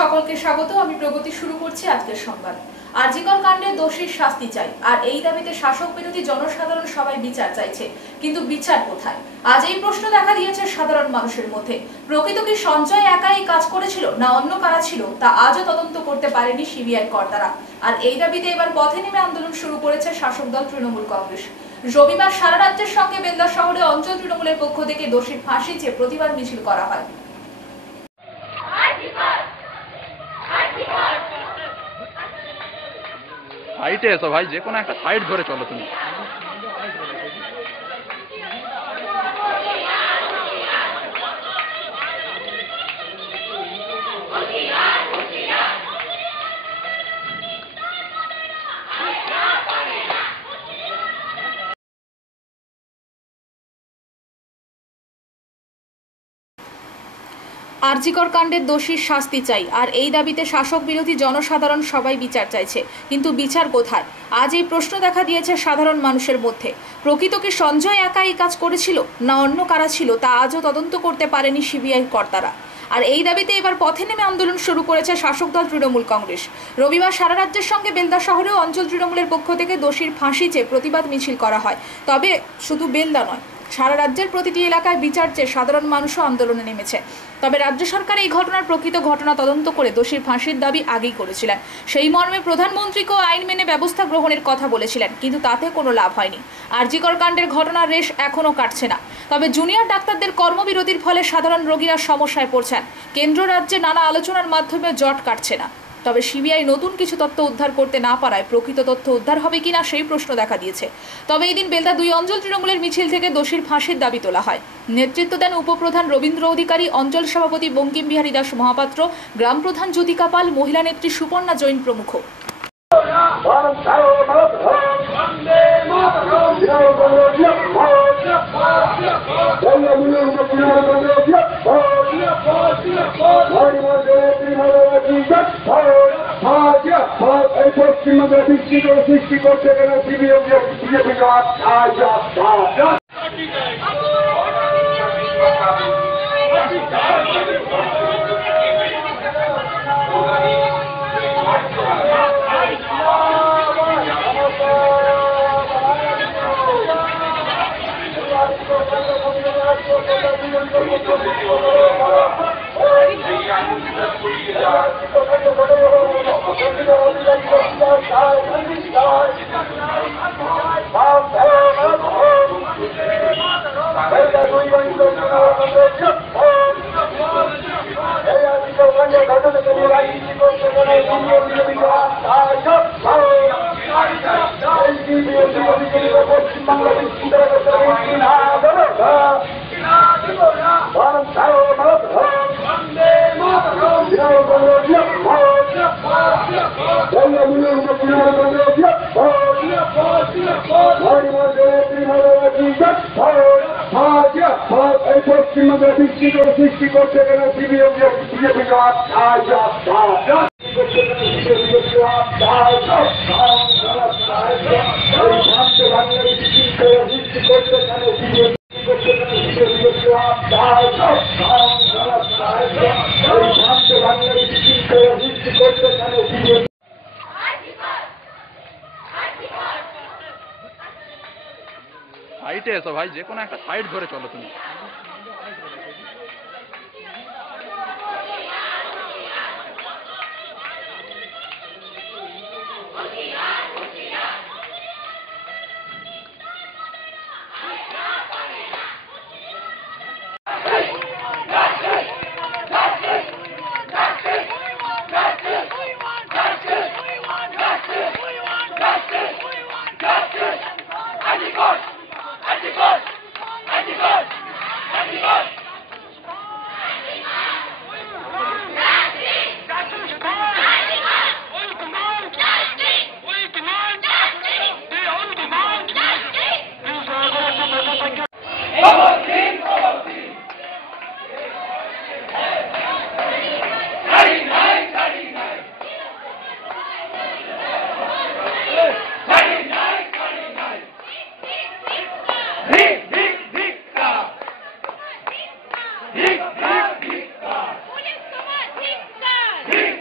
সকলকে স্বাগত। আমি প্রগতি শুরু করছি আজকের সংবাদ। আরজিকর কাণ্ডে দোষীর শাস্তি চাই, আর এই দাবিতে শাসক বিরোধী জনসাধারণ সবাই বিচার চাইছে, কিন্তু বিচার কোথায়? আজ এই প্রশ্ন দেখা দিয়েছে সাধারণ মানুষের মধ্যে। প্রকৃত কি সঞ্জয় একাই কাজ করেছিল, না অন্য কারা ছিল, তা আজও তদন্ত করতে পারেনি সিবিআই কর্তারা। আর এই দাবিতে এবার পথে নেমে আন্দোলন শুরু করেছে শাসক দল তৃণমূল কংগ্রেস। রবিবার সারা রাজ্যের সঙ্গে বেলদা শহরে অঞ্চল তৃণমূলের পক্ষ থেকে দোষীর ফাঁসি চেয়ে প্রতিবাদ মিছিল করা হয়। সাইডে এসো ভাই, যে কোনো একটা সাইড ধরে চলো তুমি। আরজিকর কাণ্ডের দোষীর শাস্তি চাই, আর এই দাবিতে শাসক বিরোধী জনসাধারণ সবাই বিচার চাইছে, কিন্তু বিচার কোথায়? আজ এই প্রশ্ন দেখা দিয়েছে সাধারণ মানুষের মধ্যে। প্রকৃত কি সঞ্জয় একাই কাজ করেছিল, না অন্য কারা ছিল, তা আজও তদন্ত করতে পারেনি সিবিআই কর্তারা। আর এই দাবিতে এবার পথে নেমে আন্দোলন শুরু করেছে শাসক দল তৃণমূল কংগ্রেস। রবিবার সারা রাজ্যের সঙ্গে বেলদা শহরেও অঞ্চল তৃণমূলের পক্ষ থেকে দোষীর ফাঁসি চেয়ে প্রতিবাদ মিছিল করা হয়। তবে শুধু বেলদা নয়, সারা রাজ্যের প্রতিটি এলাকায় বিচার চেয়ে সাধারণ মানুষও আন্দোলনে নেমেছে। তবে রাজ্য সরকার এই ঘটনার প্রকৃত ঘটনা তদন্ত করে দোষীর ফাঁসির দাবি আগেই করেছিলেন। সেই মর্মে প্রধানমন্ত্রীকেও আইন মেনে ব্যবস্থা গ্রহণের কথা বলেছিলেন, কিন্তু তাতে কোনো লাভ হয়নি। আরজিকর কাণ্ডের ঘটনার রেশ এখনও কাটছে না। তবে জুনিয়র ডাক্তারদের কর্মবিরতির ফলে সাধারণ রোগীরা সমস্যায় পড়ছেন। কেন্দ্র রাজ্যে নানা আলোচনার মাধ্যমে জট কাটছে না। তবে সিবিআই নতুন কিছু তথ্য উদ্ধার করতে না পারায় প্রকৃত তথ্য উদ্ধার হবে কিনা সেই প্রশ্ন দেখা দিয়েছে। তবে এই দিন বেলদা 2 অঞ্চল তৃণমূলের মিছিল থেকে দোষীর ফাঁসির দাবি তোলা হয়। নেতৃত্ব দেন উপপ্রধান রবীন্দ্র অধিকারী, অঞ্চল সভাপতি বঙ্কিম বিহারী দাস মহাপাত্র, গ্রাম প্রধান জ্যোতিকা পাল, মহিলা নেত্রী সুপর্ণা জৈন প্রমুখ। সৃষ্টি করছে কেন বিজেপি সৃষ্টি করছে কেন বিজেপি সাইডে এসো ভাই, যে কোনো একটা সাইড ধরে চলো তুমি। Hey!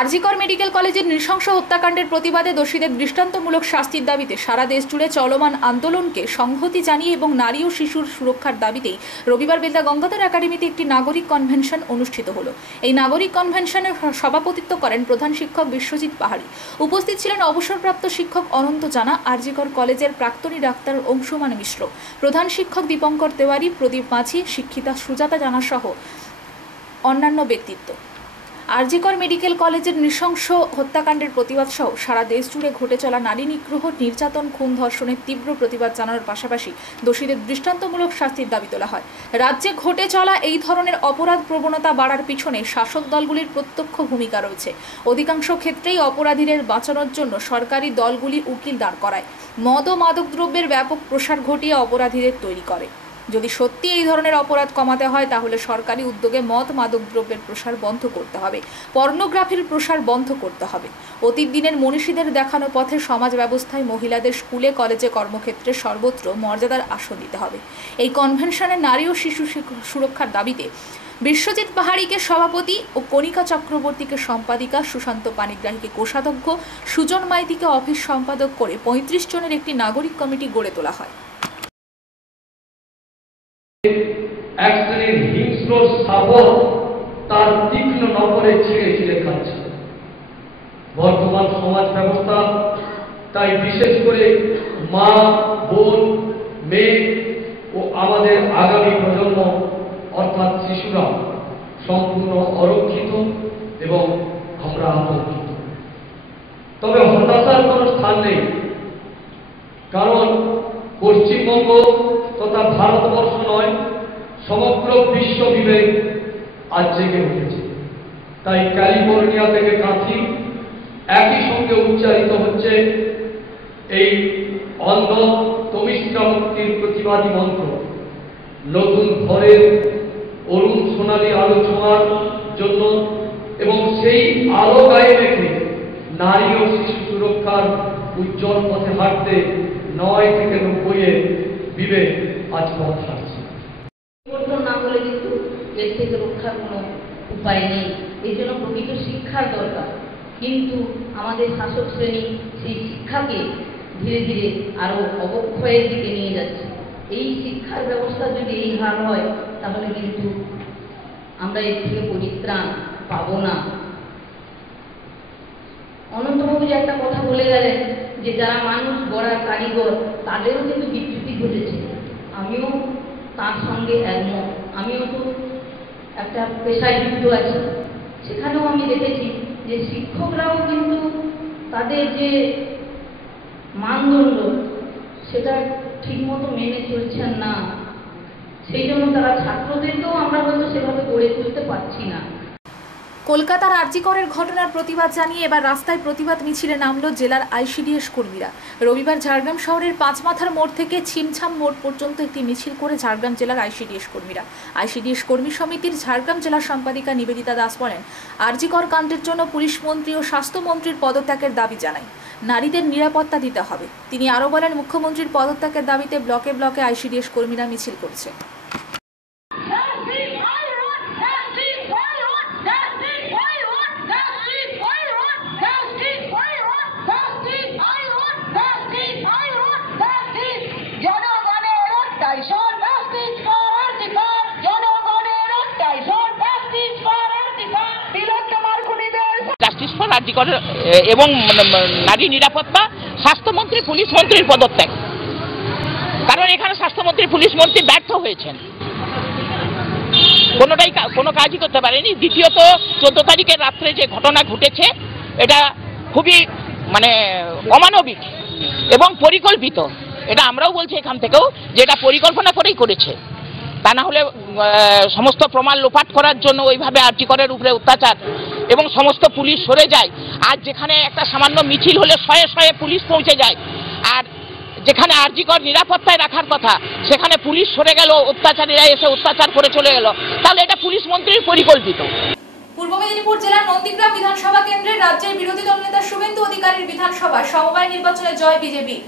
আরজিকর মেডিকেল কলেজের নৃশংস হত্যাকাণ্ডের প্রতিবাদে দোষীদের দৃষ্টান্তমূলক শাস্তির দাবিতে সারা দেশ জুড়ে চলমান আন্দোলনকে সংহতি জানিয়ে এবং নারী ও শিশুর সুরক্ষার দাবিতেই রবিবার বেলদা গঙ্গাধর একাডেমিতে একটি নাগরিক কনভেনশন অনুষ্ঠিত হলো। এই নাগরিক কনভেনশনে সভাপতিত্ব করেন প্রধান শিক্ষক বিশ্বজিৎ পাহাড়ি। উপস্থিত ছিলেন অবসরপ্রাপ্ত শিক্ষক অনন্ত জানা, আরজিকর কলেজের প্রাক্তনী ডাক্তার অংশুমান মিশ্র, প্রধান শিক্ষক দীপঙ্কর তেওয়ারি, প্রদীপ মাঝি, শিক্ষিতা সুজাতা জানা সহ অন্যান্য ব্যক্তিত্ব। আরজিকর মেডিকেল কলেজের নৃশংস হত্যাকাণ্ডের প্রতিবাদ সহ সারা দেশ জুড়ে ঘটে চলা নারী নিগ্রহ, নির্যাতন, খুন, ধর্ষণের তীব্র প্রতিবাদ জানানোর পাশাপাশি দোষীদের দৃষ্টান্তমূলক শাস্তির দাবি তোলা হয়। রাজ্যে ঘটে চলা এই ধরনের অপরাধ প্রবণতা বাড়ার পিছনে শাসক দলগুলির প্রত্যক্ষ ভূমিকা রয়েছে। অধিকাংশ ক্ষেত্রেই অপরাধীদের বাঁচানোর জন্য সরকারি দলগুলি উকিল দাঁড় করায়, মদ ও মাদকদ্রব্যের ব্যাপক প্রসার ঘটিয়ে অপরাধীদের তৈরি করে। যদি সত্যি এই ধরনের অপরাধ কমাতে হয় তাহলে সরকারি উদ্যোগে মদ মাদকদ্রব্যের প্রসার বন্ধ করতে হবে, পর্নোগ্রাফির প্রসার বন্ধ করতে হবে। অতীত দিনের মনীষীদের দেখানো পথে সমাজ ব্যবস্থায় মহিলাদের স্কুলে, কলেজে, কর্মক্ষেত্রে সর্বত্র মর্যাদার আসন দিতে হবে। এই কনভেনশনে নারী ও শিশু সুরক্ষার দাবিতে বিশ্বজিৎ পাহাড়িকে সভাপতি ও কণিকা চক্রবর্তীকে সম্পাদিকা, সুশান্ত পানিগ্রাহীকে কোষাধ্যক্ষ, সুজন মাইতিকে অফিস সম্পাদক করে 35 জনের একটি নাগরিক কমিটি গড়ে তোলা হয়। এক শ্রেণীর হিংস্র শাবক তার তীক্ষ্ণ নখরে ছিঁড়ে ছিঁড়ে খাচ্ছে। বর্তমান সমাজ ব্যবস্থা তাই বিশেষ করে মা, বোন, মেয়ে ও আমাদের আগামী প্রজন্ম অর্থাৎ শিশুরা সম্পূর্ণ অরক্ষিত এবং আমরা আতঙ্কিত। তবে হতাশার কোনো স্থান নেই, কারণ পশ্চিমবঙ্গ তথা ভারতবর্ষ নয়, সমগ্র বিশ্ব বিবেক আজ জেগে উঠেছে। তাই ক্যালিফোর্নিয়া থেকে কাঁথি একই সঙ্গে উচ্চারিত হচ্ছে এই অন্ধ তমিষ্টা মুক্তির প্রতিবাদী মন্ত্র। নতুন ভোরের অরুণ সোনালী আলো ছোঁয়ার জন্য এবং সেই আলো গায়ে রেখে নারী ও শিশু সুরক্ষার উজ্জ্বল পথে হাঁটতে 9 থেকে 90-এর বিবেক আজ পথ হাঁটছে। পরিবর্তন না হলে কিন্তু এর থেকে রক্ষার কোনো উপায় নেই। এই জন্য প্রকৃত শিক্ষার দরকার, কিন্তু আমাদের শাসক শ্রেণী সেই শিক্ষাকে ধীরে ধীরে আরো অবক্ষয়ের দিকে নিয়ে যাচ্ছে। এই শিক্ষার ব্যবস্থা যদি এই হার হয় তাহলে কিন্তু আমরা এর থেকে পরিত্রাণ পাবো না। অনন্তবাবু যে একটা কথা বলে গেলেন যে যারা মানুষ গড়ার কারিগর তাদেরও কিন্তু বিচ্যুতি ঘটেছে, আমিও তার সঙ্গে একমত। আমিও তো একটা পেশায় যুক্ত আছি, সেখানেও আমি দেখেছি যে শিক্ষকরাও কিন্তু তাদের যে মানদণ্ড সেটা ঠিকমতো মেনে চলছেন না। সেই জন্য তারা ছাত্রদেরকেও আমরা হয়তো সেভাবে গড়ে তুলতে পারছি না। কলকাতার আরজিকরের ঘটনার প্রতিবাদ জানিয়ে এবার রাস্তায় প্রতিবাদ মিছিলে নামল জেলার আইসিডিএস কর্মীরা। রবিবার ঝাড়গ্রাম শহরের পাঁচমাথার মোড় থেকে ছিমছাম মোড় পর্যন্ত একটি মিছিল করে ঝাড়গ্রাম জেলার আইসিডিএস কর্মীরা। আইসিডিএস কর্মী সমিতির ঝাড়গ্রাম জেলা সম্পাদিকা নিবেদিতা দাস বলেন, আরজিকর কাণ্ডের জন্য পুলিশ মন্ত্রী ও স্বাস্থ্যমন্ত্রীর পদত্যাগের দাবি জানাই। নারীদের নিরাপত্তা দিতে হবে। তিনি আরও বলেন, মুখ্যমন্ত্রীর পদত্যাগের দাবিতে ব্লকে ব্লকে আইসিডিএস কর্মীরা মিছিল করছে। জাস্টিস ফর আরজিকর এবং নারী নিরাপত্তা, স্বাস্থ্যমন্ত্রী, পুলিশ মন্ত্রীর পদত্যাগ। কারণ এখানে স্বাস্থ্যমন্ত্রী, পুলিশ মন্ত্রী ব্যর্থ হয়েছেন, কোনো কাজই করতে পারেনি। দ্বিতীয়ত 14 তারিখের রাত্রে যে ঘটনা ঘটেছে এটা খুবই অমানবিক এবং পরিকল্পিত। এটা আমরাও বলছি এখান থেকেও যে এটা পরিকল্পনা করেই করেছে। তা না হলে সমস্ত প্রমাণ লোপাট করার জন্য ওইভাবে আরজিকরের উপরে অত্যাচার এবং সমস্ত পুলিশ সরে যায়। আর যেখানে একটা সামান্য মিছিল হলে শয়ে শয়ে পুলিশ পৌঁছে যায়, আর যেখানে আরজিকর নিরাপত্তায় রাখার কথা সেখানে পুলিশ সরে গেল, অত্যাচারীরা এসে অত্যাচার করে চলে গেল, তাহলে এটা পুলিশ মন্ত্রীর পরিকল্পিত। পূর্ব মেদিনীপুর জেলার নন্দীগ্রাম বিধানসভা কেন্দ্রে রাজ্যের বিরোধী দল নেতা শুভেন্দু অধিকারীর বিধানসভায় সমবায় নির্বাচনে জয় বিজেপি।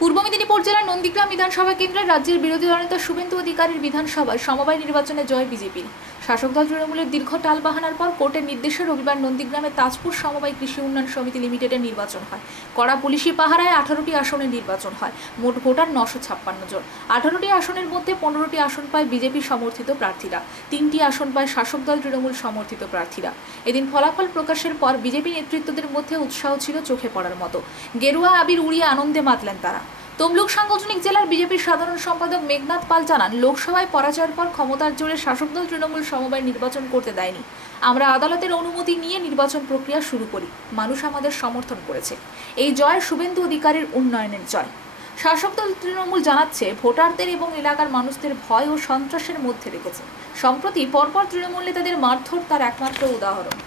পূর্ব মেদিনীপুর জেলার নন্দীগ্রাম বিধানসভা কেন্দ্রে রাজ্যের বিরোধী দলনেতা শুভেন্দু অধিকারীর বিধানসভায় সমবায় নির্বাচনে জয় বিজেপির। শাসক দল তৃণমূলের দীর্ঘ টালবাহানার পর কোর্টের নির্দেশে রবিবার নন্দীগ্রামে তাজপুর সমবায় কৃষি উন্নয়ন সমিতি লিমিটেডের নির্বাচন হয়। কড়া পুলিশি পাহারায় 18টি আসনে নির্বাচন হয়। মোট ভোটার 956 জন। 18টি আসনের মধ্যে 15টি আসন পায় বিজেপি সমর্থিত প্রার্থীরা, 3টি আসন পায় শাসক দল তৃণমূল সমর্থিত প্রার্থীরা। এদিন ফলাফল প্রকাশের পর বিজেপি নেতৃত্বদের মধ্যে উৎসাহ ছিল চোখে পড়ার মতো। গেরুয়া আবির উড়িয়ে আনন্দে মাতলেন তারা। তমলুক সাংগঠনিক জেলার বিজেপির সাধারণ সম্পাদক মেঘনাথ পাল জানান, লোকসভায় পরাজয়ের পর ক্ষমতার জোরে শাসক দল তৃণমূল সমবায় নির্বাচন করতে দেয়নি। আমরা আদালতের অনুমতি নিয়ে নির্বাচন প্রক্রিয়া শুরু করি। মানুষ আমাদের সমর্থন করেছে। এই জয় শুভেন্দু অধিকারীর উন্নয়নের জয়। শাসক দল তৃণমূল জানাচ্ছে, ভোটারদের এবং এলাকার মানুষদের ভয় ও সন্ত্রাসের মধ্যে রেখেছে। সম্প্রতি পরপর তৃণমূল নেতাদের মারধর তার একমাত্র উদাহরণ।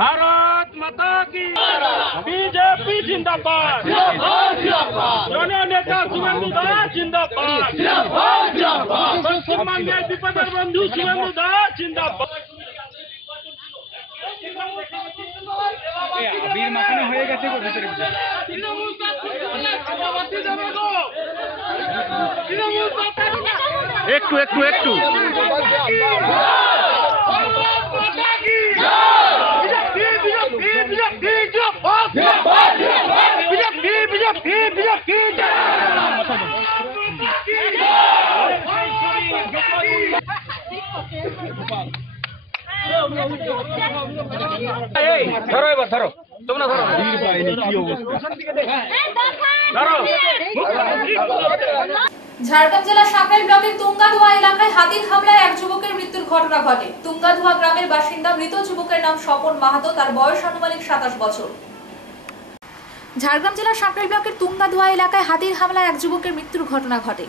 भारत माता की बीजेपी जिंदाबाद, जननेता शुभेंदु दास जिंदाबाद, सम्मान्य विपदर बंधु शुभेंदु दास जिंदाबाद। আবির মাখানো হয়ে গেছে গো ভিতরে একটু একটু একটু ধরো এবার ধরো তোমরা ধরো ধরো। ঝাড়গ্রাম জেলার সাঁকরাইল ব্লকের তুঙ্গাধুয়া এলাকায় হাতির হামলায় এক যুবকের মৃত্যুর ঘটনা ঘটে। তুঙ্গাধুয়া গ্রামের বাসিন্দা মৃত যুবকের নাম স্বপন মাহাতো, তার বয়স আনুমানিক 27 বছর। ঝাড়গ্রাম জেলার সাঁকরাইল ব্লকের তুঙ্গাধুয়া এলাকায় হাতির হামলায় এক যুবকের মৃত্যুর ঘটনা ঘটে।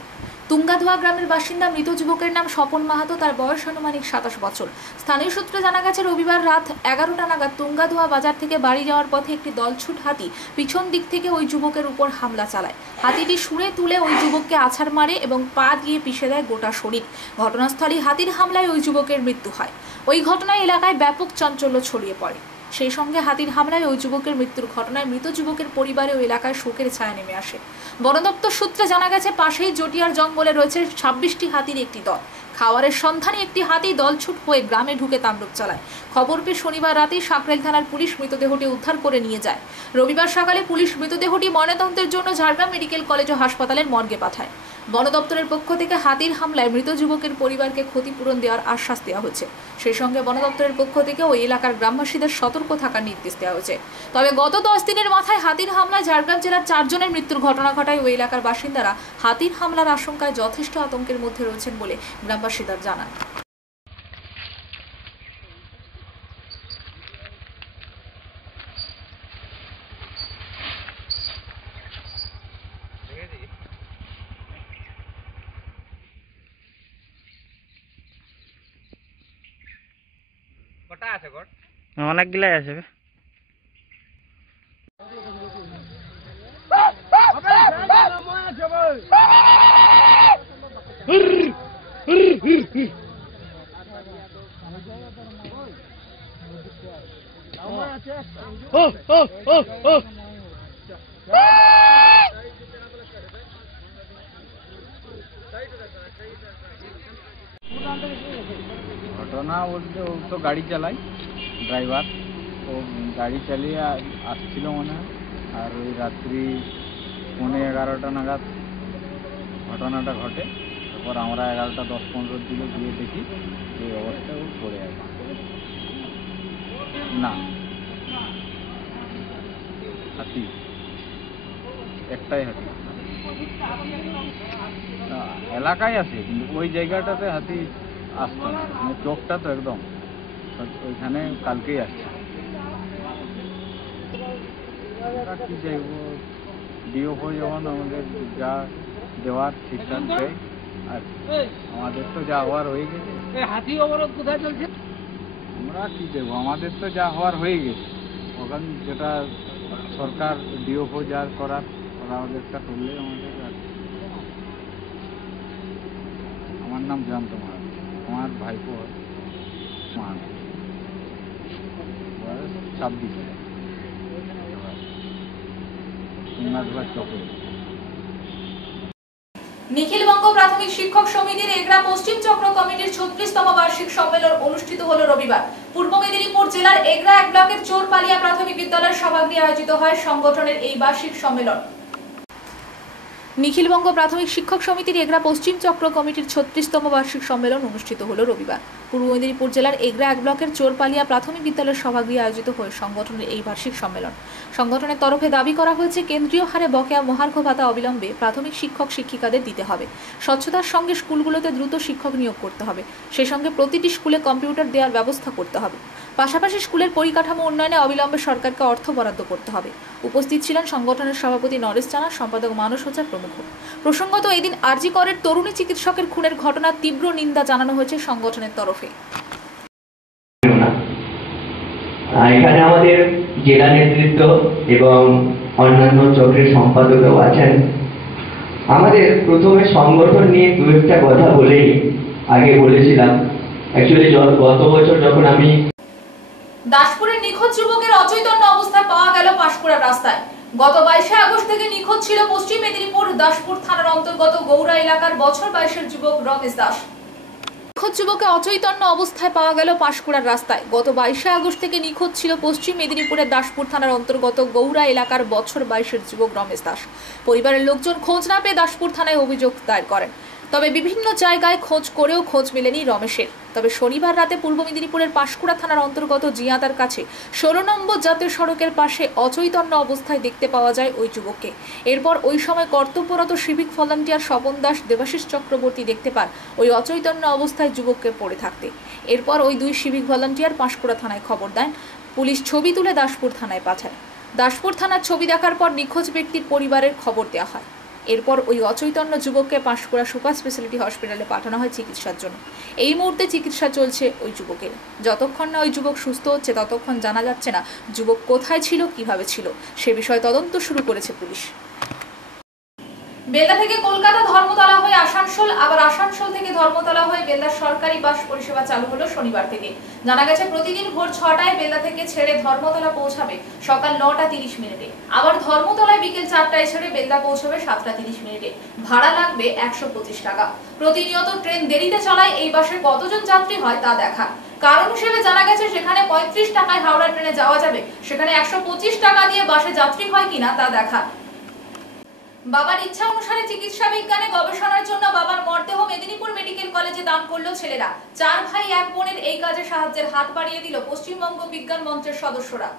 তুঙ্গাধুয়া গ্রামের বাসিন্দা মৃত যুবকের নাম স্বপন মাহাতো, তার বয়স আনুমানিক 27 বছর। স্থানীয় সূত্রে জানা গেছে, রবিবার রাত 11টা নাগাদ তুঙ্গাধুয়া বাজার থেকে বাড়ি যাওয়ার পথে একটি দলছুট হাতি পিছন দিক থেকে ওই যুবকের উপর হামলা চালায়। হাতিটি শুঁড়ে তুলে ওই যুবককে আছাড় মারে এবং পা দিয়ে পিষে দেয় গোটা শরীর। ঘটনাস্থলে হাতির হামলায় ওই যুবকের মৃত্যু হয়। ওই ঘটনায় এলাকায় ব্যাপক চাঞ্চল্য ছড়িয়ে পড়ে। সেই সঙ্গে হাতির হামলায় ওই যুবকের মৃত্যুর ঘটনায় মৃত যুবকের পরিবারে ও এলাকায় শোকের ছায়া নেমে আসে। বন দপ্তর সূত্রে জানা গেছে, পাশেই জটিয়ার জঙ্গলে রয়েছে 26টি হাতির একটি দল। খাওয়ারের সন্ধানে একটি হাতি দলছুট হয়ে গ্রামে ঢুকে তাণ্ডব চালায়। খবর পেয়ে শনিবার রাতেই সাঁকরাইল থানার পুলিশ মৃতদেহটি উদ্ধার করে নিয়ে যায়। রবিবার সকালে পুলিশ মৃতদেহটি ময়নাতদন্তের জন্য ঝাড়গ্রাম মেডিকেল কলেজ ও হাসপাতালের মর্গে পাঠায়। বন দপ্তরের পক্ষ থেকে হাতির হামলায় মৃত যুবকের পরিবারকে ক্ষতিপূরণ দেওয়ার আশ্বাস দেওয়া হয়েছে। সেই সঙ্গে বন দপ্তরের পক্ষ থেকে ওই এলাকার গ্রামবাসীদের সতর্ক থাকার নির্দেশ দেওয়া হয়েছে। তবে গত 10 দিনের মাথায় হাতির হামলায় ঝাড়গ্রাম জেলার 4 জনের মৃত্যুর ঘটনা ঘটায় ওই এলাকার বাসিন্দারা হাতির হামলার আশঙ্কায় যথেষ্ট আতঙ্কের মধ্যে রয়েছেন বলে গ্রামবাসীরা জানান। অনেকগুলাই আছে। ঘটনা বলতে ও তো গাড়ি চালায়, ড্রাইভার। ও গাড়ি চালিয়ে আসছিল মনে হয়, আর ওই রাত্রি 11:30 নাগাদ ঘটনাটা ঘটে। তারপর আমরা 11:10-15 দিকে গিয়ে দেখি এই অবস্থায় ও পড়ে আছে। না, হাতি একটাই হাতি এলাকায় আছে, কিন্তু ওই জায়গাটাতে হাতি আসতো না। মানে চোখটা তো একদম ওইখানে কালকেই আসছে। কি চাইব, ডিওপো যখন আমাদের যা দেওয়ার ঠিকঠাক দেয়, আর আমাদের তো যা হওয়ার হয়ে গেছে। হাতি অবরোধ কোথায় চলছে? আমরা কি চাইবো, আমাদের তো যা হওয়ার হয়ে গেছে। ওখানে যেটা সরকার ডিওপো যা করার ওরা ওদেরটা করলে আমাদের। আমার নাম জয়ন্ত মাহাতো, আমার ভাইপো হয়। মান বয়স 26 উন্নাসবাগ চকে। নিখিলবঙ্গ প্রাথমিক শিক্ষক সমিতির এগরা পশ্চিম চক্র কমিটির 36তম বার্ষিক সম্মেলন অনুষ্ঠিত হল রবিবার। পূর্ব মেদিনীপুর জেলার এগরা এক ব্লকের চোরপালিয়া প্রাথমিক বিদ্যালয়ের সভাগৃহে আয়োজিত হয় সংগঠনের এই বার্ষিক সম্মেলন। নিখিলবঙ্গ প্রাথমিক শিক্ষক সমিতির এগরা পশ্চিম চক্র কমিটির 36তম বার্ষিক সম্মেলন অনুষ্ঠিত হল রবিবার। পূর্ব মেদিনীপুর জেলার এগরা এক ব্লকের চোরপালিয়া প্রাথমিক বিদ্যালয়ের সভাগৃহে আয়োজিত হয় সংগঠনের এই বার্ষিক সম্মেলন। সংগঠনের তরফে দাবি করা হয়েছে কেন্দ্রীয় হারে বকেয়া মহার্ঘ ভাতা অবিলম্বে প্রাথমিক শিক্ষক শিক্ষিকাদের দিতে হবে। স্বচ্ছতার সঙ্গে স্কুলগুলোতে দ্রুত শিক্ষক নিয়োগ করতে হবে। সেই সঙ্গে প্রতিটি স্কুলে কম্পিউটার দেওয়ার ব্যবস্থা করতে হবে। পাশাপাশি স্কুলের পরিকাঠামো উন্নয়নে অবিলম্বে সরকারকে অর্থ বরাদ্দ করতে হবে। উপস্থিত ছিলেন সংগঠনের সভাপতি নরেশ জানা, সম্পাদক মানস ওঝা প্রমুখ। প্রসঙ্গত এদিন আরজি করের তরুণী চিকিৎসকের খুনের ঘটনার তীব্র নিন্দা জানানো হয়েছে সংগঠনের তরফে। এখানে আমাদের জেলা নেতৃত্ব এবং অন্যান্য চক্রের সম্পাদকও আছেন। আমাদের প্রথমে সংগঠন নিয়ে দু একটা কথা বলেই আগে বলেছিলাম। অ্যাকচুয়ালি গত বছর যখন আমি দাসপুরের নিখোঁজ যুবকের অচৈতন্য অবস্থায় পাওয়া গেল পাঁশকুড়া রাস্তায়। গত 22 আগস্ট থেকে নিখোঁজ ছিল পশ্চিম মেদিনীপুর দাসপুর থানার অন্তর্গত গৌড়া এলাকার বছর 22-এর যুবক রমেশ দাস। নিখোঁজ যুবকে অচৈতন্য অবস্থায় পাওয়া গেল পাঁশকুড়ার রাস্তায়। গত 22 আগস্ট থেকে নিখোঁজ ছিল পশ্চিম মেদিনীপুরের দাসপুর থানার অন্তর্গত গৌড়া এলাকার বছর 22-এর যুবক রমেশ দাস। পরিবারের লোকজন খোঁজ না পেয়ে দাসপুর থানায় অভিযোগ দায়ের করেন। তবে বিভিন্ন জায়গায় খোঁজ করেও খোঁজ মেলেনি রমেশের। তবে শনিবার রাতে পূর্ব মেদিনীপুরের পাঁশকুড়া থানার অন্তর্গত জিয়াতার কাছে 16 নম্বর জাতীয় সড়কের পাশে অচৈতন্য অবস্থায় দেখতে পাওয়া যায় ওই যুবককে। এরপর ওই সময় কর্তব্যরত সিভিক ভলান্টিয়ার স্বপন দাস, দেবাশিস চক্রবর্তী দেখতে পান ওই অচৈতন্য অবস্থায় যুবককে পড়ে থাকতে। এরপর ওই দুই সিভিক ভলান্টিয়ার পাঁশকুড়া থানায় খবর দেন। পুলিশ ছবি তুলে দাসপুর থানায় পাঠায়। দাসপুর থানার ছবি দেখার পর নিখোঁজ ব্যক্তির পরিবারের খবর দেওয়া হয়। এরপর ওই অচৈতন্য যুবককে পাঁশকুড়া সুপার স্পেশালিটি হসপিটালে পাঠানো হয় চিকিৎসার জন্য। এই মুহূর্তে চিকিৎসা চলছে ওই যুবকের। যতক্ষণ না ওই যুবক সুস্থ হচ্ছে ততক্ষণ জানা যাচ্ছে না যুবক কোথায় ছিল, কিভাবে ছিল। সে বিষয়ে তদন্ত শুরু করেছে পুলিশ। বেলদা থেকে কলকাতা ধর্মতলা হয়ে আসানসোল, আবার আসানসোল থেকে ধর্মতলা হয়ে বেলদার সরকারি বাস পরিষেবা চালু হলো শনিবার থেকে। জানা গেছে প্রতিদিন ভোর 6টায় বেলদা থেকে ছেড়ে ধর্মতলা পৌঁছাবে সকাল 9টা 30 মিনিটে। আবার ধর্মতলায় বিকেল 4টায় ছেড়ে বেলদা পৌঁছাবে 7টা 30 মিনিটে। ভাড়া লাগবে 125 টাকা। প্রতিনিয়ত ট্রেন দেরিতে চলায় এই বাসে কতজন যাত্রী হয় তা দেখা। কারণ হিসেবে জানা গেছে সেখানে 35 টাকায় হাওড়া ট্রেনে যাওয়া যাবে, সেখানে 125 টাকা দিয়ে বাসে যাত্রী হয় কিনা তা দেখা। বাবার ইচ্ছা অনুসারে চিকিৎসা বিজ্ঞানে গবেষণার জন্য বাবার মরদেহ মেদিনীপুর মেডিকেল কলেজে দান করলো ছেলেরা। 4 ভাই 1 বোনের এই কাজে সাহায্যের হাত বাড়িয়ে দিল পশ্চিমবঙ্গ বিজ্ঞান মঞ্চের সদস্যরা।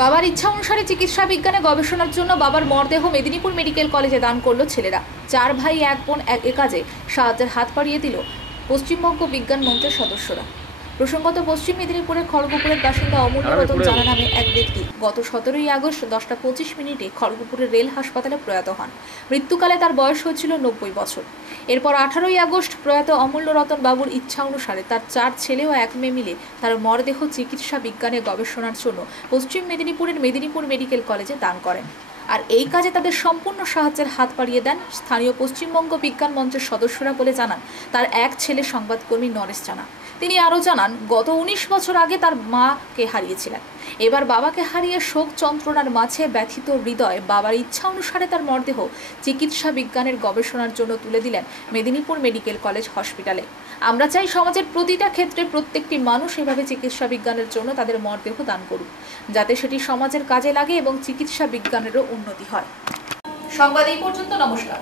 বাবার ইচ্ছা অনুসারে চিকিৎসা বিজ্ঞানে গবেষণার জন্য বাবার মরদেহ মেদিনীপুর মেডিকেল কলেজে দান করলো ছেলেরা। 4 ভাই 1 বোন এ কাজে সাহায্যের হাত বাড়িয়ে দিল পশ্চিমবঙ্গ বিজ্ঞান মঞ্চের সদস্যরা। প্রসঙ্গত পশ্চিম মেদিনীপুরের খড়গপুরের বাসিন্দা অমূল্য রতন জানা নামে এক ব্যক্তি গত 17 আগস্ট 10টা 25 মিনিটে খড়গপুরের রেল হাসপাতালে প্রয়াত হন। মৃত্যুকালে তার বয়স হয়েছিল 90 বছর। এরপর 18 আগস্ট প্রয়াত অমূল্য রতন বাবুর ইচ্ছা অনুসারে তার 4 ছেলে ও 1 মেয়ে মিলে তার মরদেহ চিকিৎসা বিজ্ঞানে গবেষণার জন্য পশ্চিম মেদিনীপুরের মেদিনীপুর মেডিকেল কলেজে দান করেন। আর এই কাজে তাদের সম্পূর্ণ সাহায্যের হাত বাড়িয়ে দেন স্থানীয় পশ্চিমবঙ্গ বিজ্ঞান মঞ্চের সদস্যরা বলে জানান তার এক ছেলে সংবাদকর্মী নরেশ জানা। তিনি আরও জানান গত 19 বছর আগে তার মাকে হারিয়েছিলেন। এবার বাবাকে হারিয়ে শোক যন্ত্রণার মাঝে ব্যথিত হৃদয় বাবার ইচ্ছা অনুসারে তার মরদেহ চিকিৎসা বিজ্ঞানের গবেষণার জন্য তুলে দিলেন মেদিনীপুর মেডিকেল কলেজ হসপিটালে। আমরা চাই সমাজের প্রতিটা ক্ষেত্রে প্রত্যেকটি মানুষ এভাবে চিকিৎসা বিজ্ঞানের জন্য তাদের মরদেহ দান করুক, যাতে সেটি সমাজের কাজে লাগে এবং চিকিৎসা বিজ্ঞানেরও উন্নতি হয়। সংবাদ এই পর্যন্ত। নমস্কার।